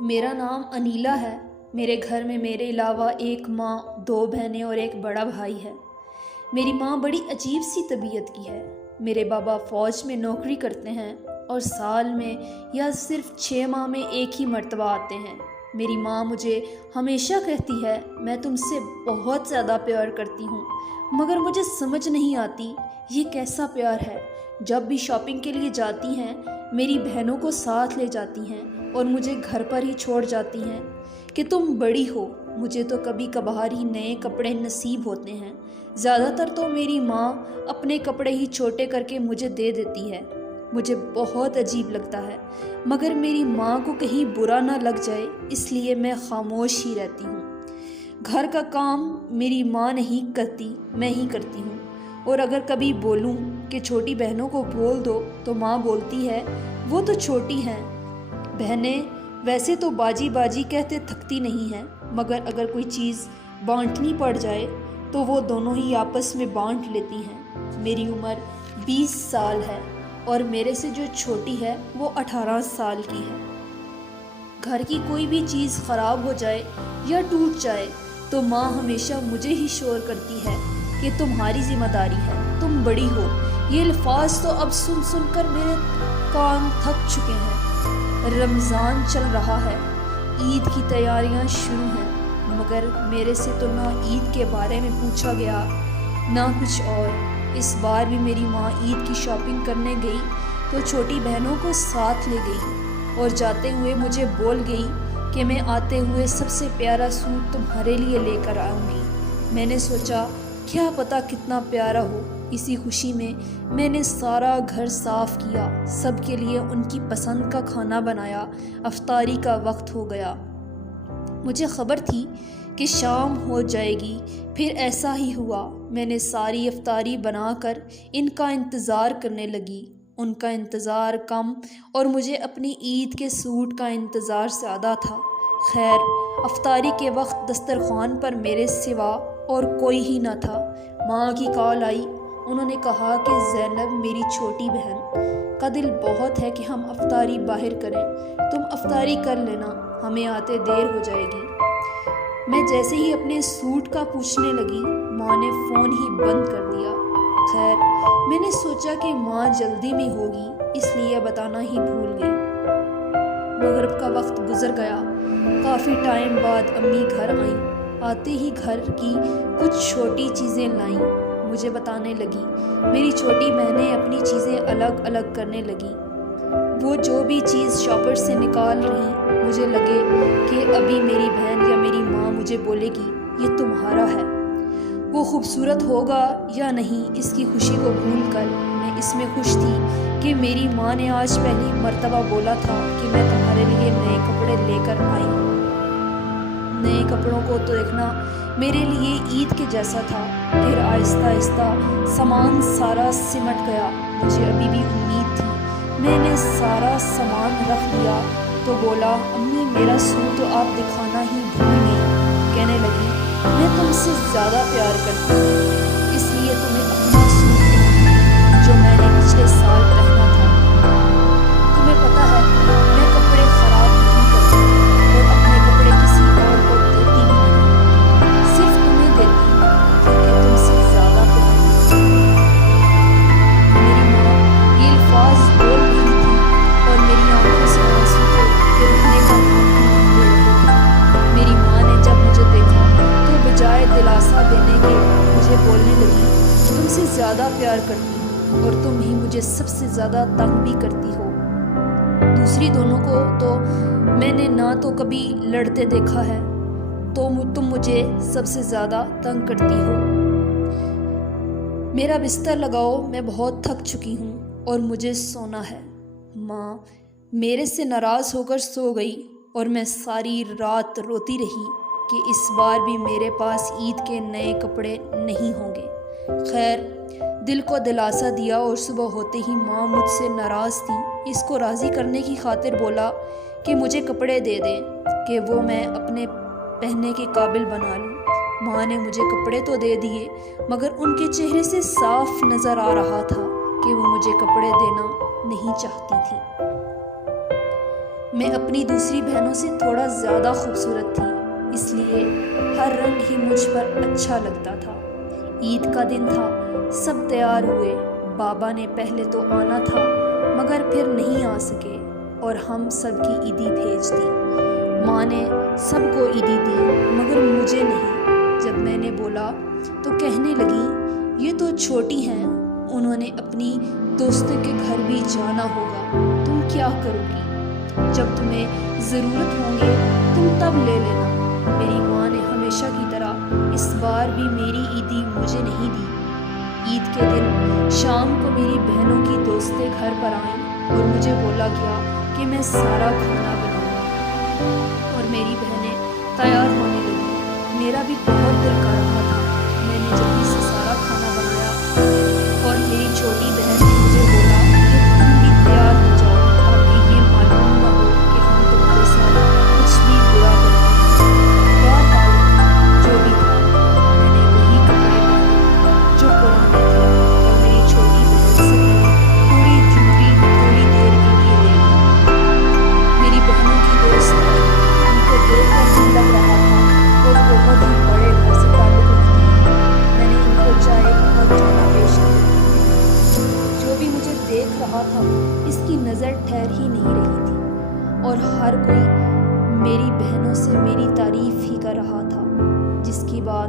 میرا نام انیلا ہے۔ میرے گھر میں میرے علاوہ ایک ماں، 2 بہنیں اور ایک بڑا بھائی ہے۔ میری ماں بڑی عجیب سی طبیعت کی ہے۔ میرے بابا فوج میں نوکری کرتے ہیں اور سال میں یا صرف 6 ماہ میں ایک ہی مرتبہ آتے ہیں۔ میری ماں مجھے ہمیشہ کہتی ہے میں تم سے بہت زیادہ پیار کرتی ہوں، مگر مجھے سمجھ نہیں آتی یہ کیسا پیار ہے۔ جب بھی شاپنگ کے لیے جاتی ہیں میری بہنوں کو ساتھ لے جاتی ہیں اور مجھے گھر پر ہی چھوڑ جاتی ہیں کہ تم بڑی ہو۔ مجھے تو کبھی کبھار ہی نئے کپڑے نصیب ہوتے ہیں، زیادہ تر تو میری ماں اپنے کپڑے ہی چھوٹے کر کے مجھے دے دیتی ہے۔ مجھے بہت عجیب لگتا ہے، مگر میری ماں کو کہیں برا نہ لگ جائے اس لیے میں خاموش ہی رہتی ہوں۔ گھر کا کام میری ماں نہیں کرتی، میں ہی کرتی ہوں، اور اگر کبھی بولوں کہ چھوٹی بہنوں کو بول دو تو ماں بولتی ہے وہ تو چھوٹی ہیں۔ بہنیں ویسے تو باجی باجی کہتے تھکتی نہیں ہیں، مگر اگر کوئی چیز بانٹنی پڑ جائے تو وہ دونوں ہی آپس میں بانٹ لیتی ہیں۔ میری عمر 20 سال ہے اور میرے سے جو چھوٹی ہے وہ 18 سال کی ہے۔ گھر کی کوئی بھی چیز خراب ہو جائے یا ٹوٹ جائے تو ماں ہمیشہ مجھے ہی شور کرتی ہے کہ تمہاری ذمہ داری ہے، تم بڑی ہو۔ یہ الفاظ تو اب سن سن کر میرے کان تھک چکے ہیں۔ رمضان چل رہا ہے، عید کی تیاریاں شروع ہیں، مگر میرے سے تو نہ عید کے بارے میں پوچھا گیا نہ کچھ اور۔ اس بار بھی میری ماں عید کی شاپنگ کرنے گئی تو چھوٹی بہنوں کو ساتھ لے گئی اور جاتے ہوئے مجھے بول گئی کہ میں آتے ہوئے سب سے پیارا سوٹ تمہارے لیے لے کر آؤں گی۔ میں نے سوچا کیا پتہ کتنا پیارا ہو۔ اسی خوشی میں نے سارا گھر صاف کیا، سب کے لیے ان کی پسند کا کھانا بنایا۔ افطاری کا وقت ہو گیا۔ مجھے خبر تھی کہ شام ہو جائے گی، پھر ایسا ہی ہوا۔ میں نے ساری افطاری بنا کر ان کا انتظار کرنے لگی۔ ان کا انتظار کم اور مجھے اپنی عید کے سوٹ کا انتظار زیادہ تھا۔ خیر، افطاری کے وقت دسترخوان پر میرے سوا اور کوئی ہی نہ تھا۔ ماں کی کال آئی۔ انہوں نے کہا کہ زینب میری چھوٹی بہن کا دل بہت ہے کہ ہم افطاری باہر کریں، تم افطاری کر لینا، ہمیں آتے دیر ہو جائے گی۔ میں جیسے ہی اپنے سوٹ کا پوچھنے لگی ماں نے فون ہی بند کر دیا۔ خیر، میں نے سوچا کہ ماں جلدی میں ہوگی اس لیے بتانا ہی بھول گئی۔ مغرب کا وقت گزر گیا۔ کافی ٹائم بعد امی گھر آئیں۔ آتے ہی گھر کی کچھ چھوٹی چیزیں لائیں، مجھے بتانے لگی۔ میری چھوٹی بہنیں اپنی چیزیں الگ الگ کرنے لگیں۔ وہ جو بھی چیز شاپر سے نکال رہی، مجھے لگے کہ ابھی میری بہن یا میری ماں مجھے بولے گی یہ تمہارا ہے۔ وہ خوبصورت ہوگا یا نہیں اس کی خوشی کو بھول کر میں اس میں خوش تھی کہ میری ماں نے آج پہلی مرتبہ بولا تھا کہ میں تمہارے لیے نئے کپڑے لے کر آئی ہوں۔ نئے کپڑوں کو تو دیکھنا میرے لیے عید کے جیسا تھا۔ پھر آہستہ آہستہ سامان سارا سمٹ گیا۔ مجھے ابھی بھی امید تھی۔ میں نے سارا سامان رکھ دیا تو بولا امی میرا سوٹ تو آپ دکھانا ہی بھول گئی۔ کہنے لگی میں تم سے زیادہ پیار کرتی ہوں، اس لیے تمہیں اپنا سوٹ دوں گی جو میں نے پچھلے سال پہنا تھا۔ تمہیں پتہ ہے میں کپڑے خراب نہیں کرتی اور اپنے کپڑے کسی اور کو دیتی بھی نہیں، صرف تمہیں دیتی ہوں کیونکہ تم سے زیادہ پیار کرتی ہوں۔ میری ماں یہ الفاظ بول رہی تھی اور میری آنکھوں سے آنسو تو رکنے کا نام ہی نہیں لے رہے تھے۔ میری ماں نے جب مجھے دیکھا تو بجائے دلاسا دینے کے مجھے بولنے لگی تم سے زیادہ پیار کرتی ہوں اور تم ہی مجھے سب سے زیادہ تنگ بھی کرتی ہو۔ دوسری دونوں کو تو میں نے نہ تو کبھی لڑتے دیکھا ہے، تو تم مجھے سب سے زیادہ تنگ کرتی ہو۔ میرا بستر لگاؤ، میں بہت تھک چکی ہوں اور مجھے سونا ہے۔ ماں میرے سے ناراض ہو کر سو گئی اور میں ساری رات روتی رہی کہ اس بار بھی میرے پاس عید کے نئے کپڑے نہیں ہوں گے۔ خیر، دل کو دلاسا دیا اور صبح ہوتے ہی ماں مجھ سے ناراض تھی، اس کو راضی کرنے کی خاطر بولا کہ مجھے کپڑے دے دیں کہ وہ میں اپنے پہننے کے قابل بنا لوں۔ ماں نے مجھے کپڑے تو دے دیے مگر ان کے چہرے سے صاف نظر آ رہا تھا کہ وہ مجھے کپڑے دینا نہیں چاہتی تھی۔ میں اپنی دوسری بہنوں سے تھوڑا زیادہ خوبصورت تھی، اس لیے ہر رنگ ہی مجھ پر اچھا لگتا تھا۔ عید کا دن تھا، سب تیار ہوئے۔ بابا نے پہلے تو آنا تھا مگر پھر نہیں آ سکے اور ہم سب کی عیدی بھیج دی۔ ماں نے سب کو عیدی دی مگر مجھے نہیں۔ جب میں نے بولا تو کہنے لگی، یہ تو چھوٹی ہیں، انہوں نے اپنی دوستوں کے گھر بھی جانا ہوگا، تم کیا کرو گی؟ جب تمہیں ضرورت ہوں گے تم تب لے لینا۔ میری ماں نے ہمیشہ کی طرح اس بار بھی میری عیدی مجھے نہیں دی۔ عید کے دن شام کو میری بہنوں کی دوستیں گھر پر آئیں اور مجھے بولا گیا کہ میں سارا کھانا بناؤں اور میری بہنیں تیار ہونے لگیں۔ میرا بھی بہت دل کر رہا تھا۔ میں نے جلدی سے سارا کھانا بنایا اور میری چھوٹی بہن نے مجھے بولا کہ تم بھی تیار ہو جاؤ تاکہ یہ معلوم نہ ہو کہ ہم تمہارے ساتھ کچھ بھی برا کرتے ہیں۔ بہرحال جو بھی تھا، میں نے وہی کپڑے پہنے جو پرانے تھے اور میری چھوٹی بہن سے تھوڑی جھوٹی تھوڑی دیر کے لیے لے گئی۔ میری بہنوں کی دوست ان کو دیکھ کر ہی لگ رہا تھا وہ بہت ہی بڑے گھر سے تعلق رکھتے ہیں۔ میں نے ان کو چائے اور کھانا پیش کیا۔ جو بھی مجھے دیکھ رہا تھا اس کی نظر ٹھہر ہی نہیں رہی تھی اور ہر کوئی میری بہنوں سے میری تعریف ہی کر رہا تھا، جس کی بعد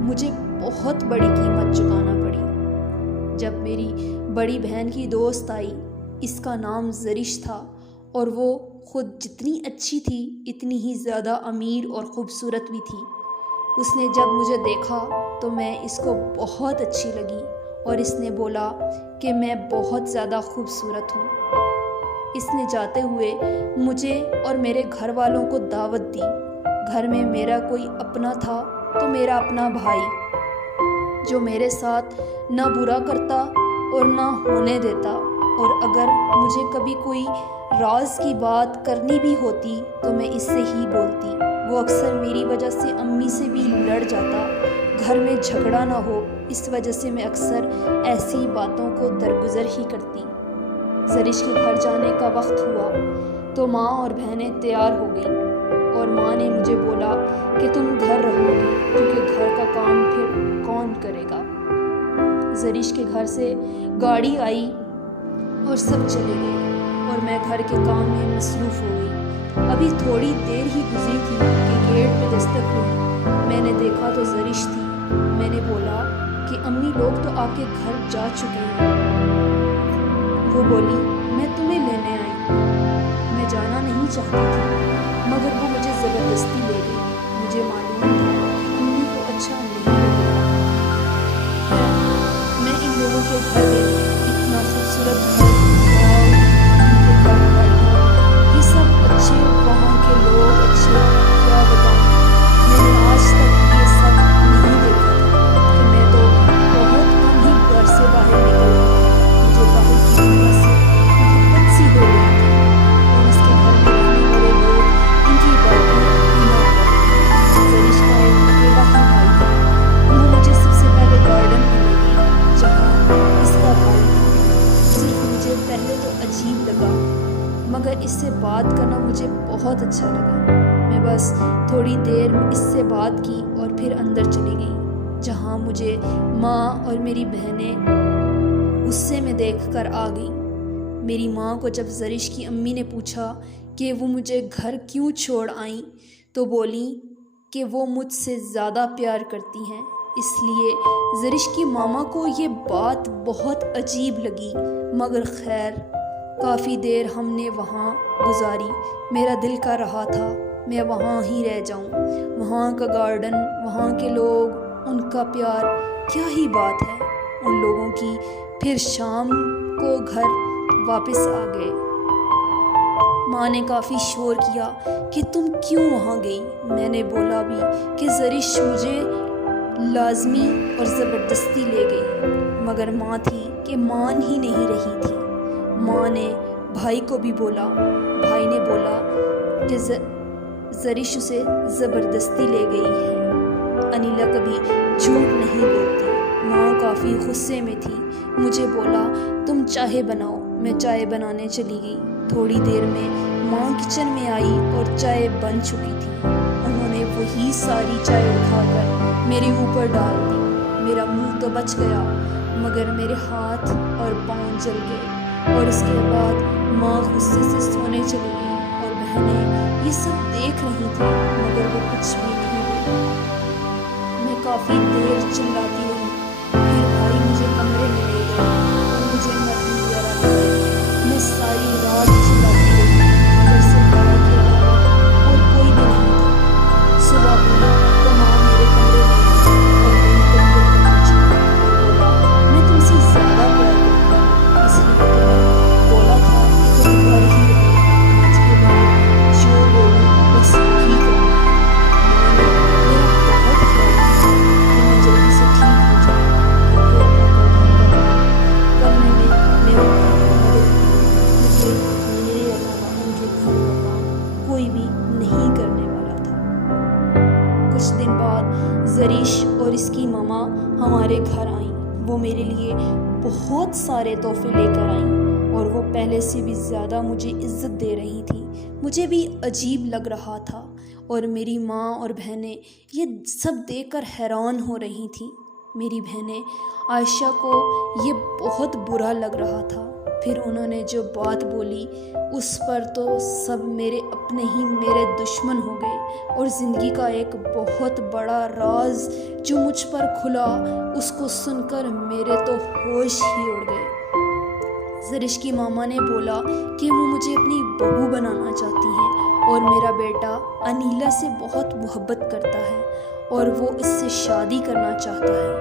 مجھے بہت بڑی قیمت چکانا پڑی۔ جب میری بڑی بہن کی دوست آئی، اس کا نام زرش تھا اور وہ خود جتنی اچھی تھی اتنی ہی زیادہ امیر اور خوبصورت بھی تھی۔ اس نے جب مجھے دیکھا تو میں اس کو بہت اچھی لگی اور اس نے بولا کہ میں بہت زیادہ خوبصورت ہوں۔ اس نے جاتے ہوئے مجھے اور میرے گھر والوں کو دعوت دی۔ گھر میں میرا کوئی اپنا تھا تو میرا اپنا بھائی، جو میرے ساتھ نہ برا کرتا اور نہ ہونے دیتا، اور اگر مجھے کبھی کوئی راز کی بات کرنی بھی ہوتی تو میں اس سے ہی بولتی۔ وہ اکثر میری وجہ سے امی سے بھی لڑ جاتا، گھر میں جھگڑا نہ ہو، اس وجہ سے میں اکثر ایسی باتوں کو درگزر ہی کرتی۔ زرش کے گھر جانے کا وقت ہوا تو ماں اور بہنیں تیار ہو گئیں اور ماں نے مجھے بولا کہ تم گھر رہو گی کیونکہ گھر کا کام پھر کون کرے گا۔ زرش کے گھر سے گاڑی آئی اور سب چلے گئے اور میں گھر کے کام میں مصروف ہو گئی۔ ابھی تھوڑی دیر ہی گزری تھی کہ گیٹ پہ دستک ہوئی۔ میں نے دیکھا تو زرش تھی۔ میں نے بولا کہ امی لوگ تو آپ کے گھر جا چکے ہیں۔ وہ بولی، میں تمہیں لینے آئی ہوں۔ میں جانا نہیں چاہتی تھی مگر وہ مجھے زبردستی لے گئی۔ مجھے معلوم تھا کہ امی کو اچھا نہیں لگے گا۔ میں ان لوگوں کے گھر گئی، اتنا خوبصورت گھر، ان کے گھر گاڑیاں، یہ سب اچھے، وہاں کے لوگ اچھے، کیا بتاؤں۔ میں نے آج تک یہ سب نہیں دیکھا تھا کہ میں تو بہت کم ہی گھر سے باہر نکلتی تھی۔ مجھے باہر کی دنیا سے محبت سی ہو گئی تھی اور اس کے گھر میں رہنے والے لوگ ان کی باتیں بھی نہ کرتے۔ زرش کا ایک اکیلا ہی بھائی تھا۔ وہ مجھے سب سے پہلے گارڈن میں لے گئی جہاں اس کا بھائی تھا۔ صرف مجھے پہلے تو عجیب لگا مگر اس سے بات کرنا مجھے بہت اچھا لگا۔ میں بس تھوڑی دیر اس سے بات کی اور پھر اندر چلی گئی جہاں مجھے ماں اور میری بہنیں غصے میں دیکھ کر آ گئیں۔ میری ماں کو جب زرش کی امی نے پوچھا کہ وہ مجھے گھر کیوں چھوڑ آئیں تو بولیں کہ وہ مجھ سے زیادہ پیار کرتی ہیں، اس لیے زرش کی ماما کو یہ بات بہت عجیب لگی مگر خیر، کافی دیر ہم نے وہاں گزاری۔ میرا دل کر رہا تھا میں وہاں ہی رہ جاؤں۔ وہاں کا گارڈن، وہاں کے لوگ، ان کا پیار، کیا ہی بات ہے ان لوگوں کی۔ پھر شام کو گھر واپس آ گئے۔ ماں نے کافی شور کیا کہ تم کیوں وہاں گئی؟ میں نے بولا بھی کہ زرش مجھے لازمی اور زبردستی لے گئی مگر ماں تھی کہ مان ہی نہیں رہی تھی۔ ماں نے بھائی کو بھی بولا، بھائی نے بولا کہ زرش اسے زبردستی لے گئی ہے۔ انیلا کبھی جھوٹ نہیں بولتی۔ ماں کافی غصے میں تھی، مجھے بولا تم چاہے بناؤ، میں چائے بنانے چلی گئی۔ تھوڑی دیر میں ماں کچن میں آئی اور چائے بن چکی تھی۔ انہوں نے وہی ساری چائے اٹھا کر میرے اوپر ڈال دی۔ میرا منہ تو بچ گیا مگر میرے ہاتھ اور پاؤں جل گئے، اور اس کے بعد ماں غصے سے سونے چلی گئی اور بہنیں یہ سب دیکھ رہی تھیں مگر وہ کچھ بھی نہیں بولی۔ میں کافی دیر چلاتی رہی، پھر بھائی مجھے کمرے میں لے گئے اور مجھے مرہم وغیرہ لگائی۔ میں ساری رات چلاتی رہی مگر صرف بابا کے علاوہ اور کوئی بھی نہیں تھا۔ صبح ہوئی تو ماں میرے کمرے میں آئی اور میری طبیعت کو پوچھی اور بولا میں تم سے زیادہ پیار کرتی ہوں، اس لیے تمہیں بولا تھا کہ تم گھر ہی رہو، آج کے بعد جو بولوں بس وہی کرنا۔ ماں نے میرا بہت خیال کیا کہ میں جلدی سے ٹھیک ہو جاؤں کیونکہ اپنا گھر کرنے میں ان کی مدد کی، کیونکہ میرے علاوہ ان کے گھر کا کام کوئی بھی نہیں کرنے والا تھا۔ کچھ دن بعد زریش اور اس کی ماما ہمارے گھر آئیں۔ وہ میرے لیے بہت سارے تحفے لے کر آئیں اور وہ پہلے سے بھی زیادہ مجھے عزت دے رہی تھیں۔ مجھے بھی عجیب لگ رہا تھا اور میری ماں اور بہنیں یہ سب دیکھ کر حیران ہو رہی تھیں۔ میری بہنیں عائشہ کو یہ بہت برا لگ رہا تھا۔ پھر انہوں نے جو بات بولی اس پر تو سب میرے اپنے ہی میرے دشمن ہو گئے، اور زندگی کا ایک بہت بڑا راز جو مجھ پر کھلا اس کو سن کر میرے تو ہوش ہی اڑ گئے۔ زرش کی ماما نے بولا کہ وہ مجھے اپنی بہو بنانا چاہتی ہیں اور میرا بیٹا انیلا سے بہت محبت کرتا ہے اور وہ اس سے شادی کرنا چاہتا ہے۔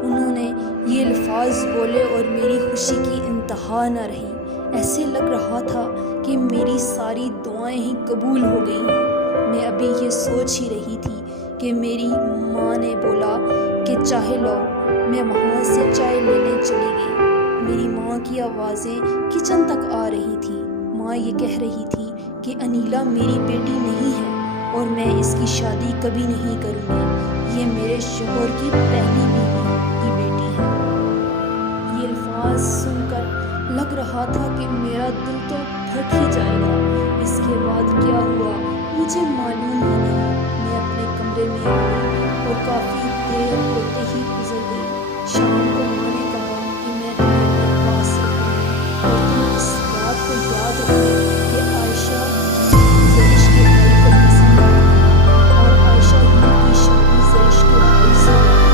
انہوں نے یہ الفاظ بولے اور میری خوشی کی انتہا نہ رہی۔ ایسے لگ رہا تھا کہ میری ساری دعائیں ہی قبول ہو گئی ہیں۔ میں ابھی یہ سوچ ہی رہی تھی کہ میری ماں نے بولا کہ چائے لاؤ۔ میں وہاں سے چائے لینے چلی گئی۔ میری ماں کی آوازیں کچن تک آ رہی تھیں۔ ماں یہ کہہ رہی تھی کہ انیلا میری بیٹی نہیں ہے اور میں اس کی شادی کبھی نہیں کروں گی، یہ میرے شوہر کی پہلی بیوی کی بیٹی ہے۔ یہ الفاظ سن کر لگ رہا تھا کہ میرا دل تو پھٹ ہی جائے گا۔ اس کے بعد کیا ہوا مجھے معلوم ہی نہیں۔ میں اپنے کمرے میں آئی اور کافی دیر ہوتے ہی گزر گئی۔ شام کو ماں نے کہا کہ میں تمہیں اپنے پاس رکھوں اور تم اس بات کو یاد رکھو کہ عائشہ زرش کے بھائی کو پسند کرتی ہے اور عائشہ ہی کی شادی زرش کے بھائی سے ہوئی۔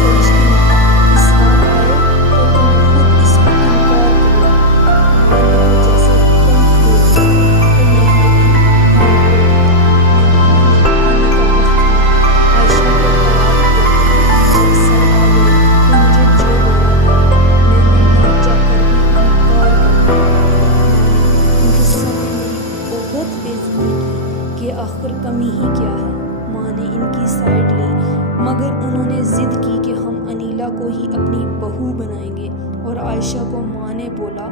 زرش کی ماں اس بات آئے تو تم خود اس کو انکار کرو۔ ماں نے تو جیسے تم بول دیا تو میں نے بھی ہاں بول دیا۔ مہمانوں نے آنے کا وقت ہوا۔ عائشہ کو طلاق دیا گیا۔ میرے سر آ گئے کہ مجھے جو بولا گیا میں نے نہ چاہ کر بھی انکار کر دیا۔ ماں نے ان کے سامنے میری بہت بےعزتی کی کہ آخر کمی ہی کیا ہے۔ ماں نے ان کی سائڈ لی مگر انہوں نے ضد کی کہ ہم انیلا کو ہی اپنی بہو بنائیں گے، اور عائشہ کو ماں نے بولا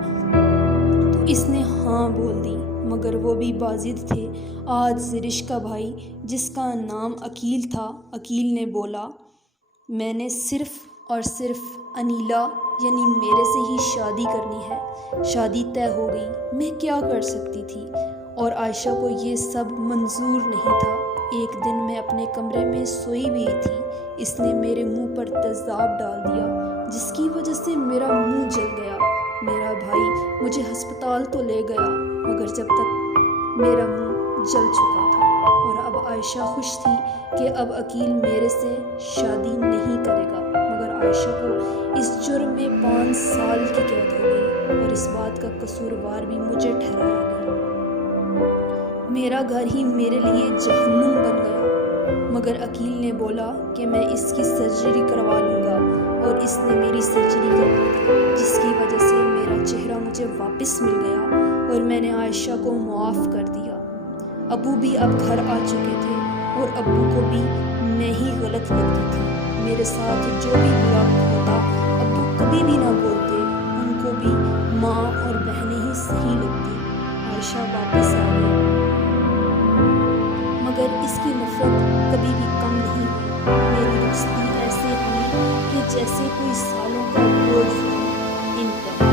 تو اس نے ہاں بول دی مگر وہ بھی باضد تھے۔ آج زرش کا بھائی جس کا نام عقیل تھا، عقیل نے بولا میں نے صرف اور صرف انیلا یعنی میرے سے ہی شادی کرنی ہے۔ شادی طے ہو گئی، میں کیا کر سکتی تھی، اور عائشہ کو یہ سب منظور نہیں تھا۔ ایک دن میں اپنے کمرے میں سوئی ہوئی تھی، اس نے میرے منہ پر تیزاب ڈال دیا جس کی وجہ سے میرا منہ جل گیا۔ میرا بھائی مجھے ہسپتال تو لے گیا مگر جب تک میرا منہ جل چکا تھا، اور اب عائشہ خوش تھی کہ اب عقیل میرے سے شادی نہیں کرے گا، مگر عائشہ کو اس جرم میں 5 سال کی قید ہو گئی اور اس بات کا قصوروار بھی مجھے ٹھہرایا گیا۔ میرا گھر ہی میرے لیے جہنم بن گیا، مگر عقیل نے بولا کہ میں اس کی سرجری کروا لوں گا، اور اس نے میری سرجری کروا دی جس کی وجہ سے میرا چہرہ مجھے واپس مل گیا اور میں نے عائشہ کو معاف کر دیا۔ ابو بھی اب گھر آ چکے تھے اور ابو کو بھی میں ہی غلط لگتی تھی۔ میرے ساتھ جو بھی برا ہوتا ابو کبھی بھی نہ بولتے، ان کو بھی ماں اور بہنیں ہی صحیح لگتی۔ عائشہ واپس آ گئی مگر اس کی نفرت کبھی بھی کم نہیں ہوئی۔ میری رخصتی ایسے ہوئی کہ جیسے کوئی سالوں کا بوجھ ہو ان پر۔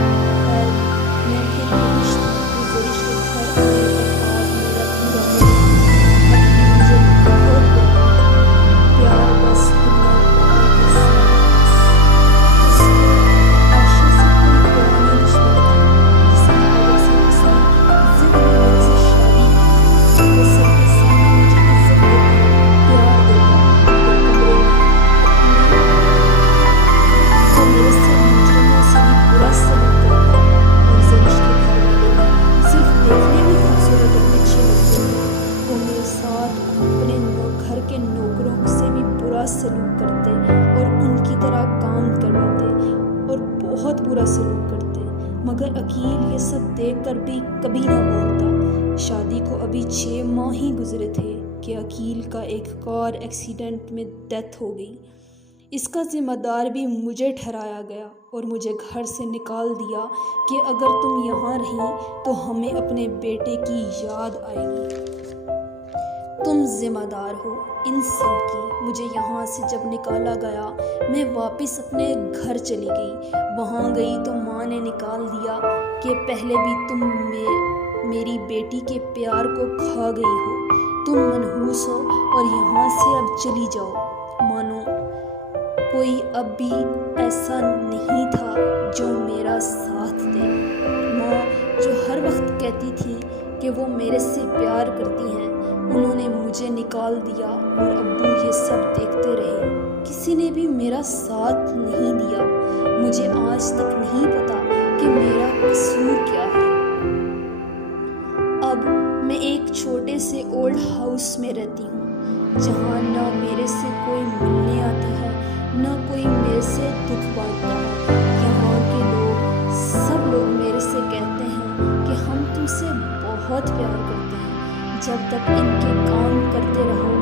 مگر عقیل یہ سب دیکھ کر بھی کبھی نہ بولتا۔ شادی کو ابھی 6 ماہ ہی گزرے تھے کہ عقیل کا ایک کار ایکسیڈنٹ میں ڈیتھ ہو گئی۔ اس کا ذمہ دار بھی مجھے ٹھہرایا گیا اور مجھے گھر سے نکال دیا کہ اگر تم یہاں رہیں تو ہمیں اپنے بیٹے کی یاد آئے گی۔ تم ذمہ دار ہو ان سب کی۔ مجھے یہاں سے جب نکالا گیا میں واپس اپنے گھر چلی گئی۔ وہاں گئی تو ماں نے نکال دیا کہ پہلے بھی تم میری بیٹی کے پیار کو کھا گئی ہو، تم منحوس ہو اور یہاں سے اب چلی جاؤ۔ مانو کوئی اب بھی ایسا نہیں تھا جو میرا ساتھ دے۔ ماں جو ہر وقت کہتی تھی کہ وہ میرے سے پیار کرتی ہیں، انہوں نے مجھے نکال دیا اور ابو یہ سب دیکھتے رہے۔ کسی نے بھی میرا ساتھ نہیں دیا۔ مجھے آج تک نہیں پتا کہ میرا قصور کیا ہے۔ اب میں ایک چھوٹے سے اولڈ ہاؤس میں رہتی ہوں جہاں نہ میرے سے کوئی ملنے آتا ہے نہ کوئی میرے سے دکھ بانٹتا ہے۔ یہاں کے لوگ سب لوگ میرے سے کہتے ہیں کہ ہم تم سے بہت پیار کرتے ہیں۔ جب تک ان کے کام کرتے رہو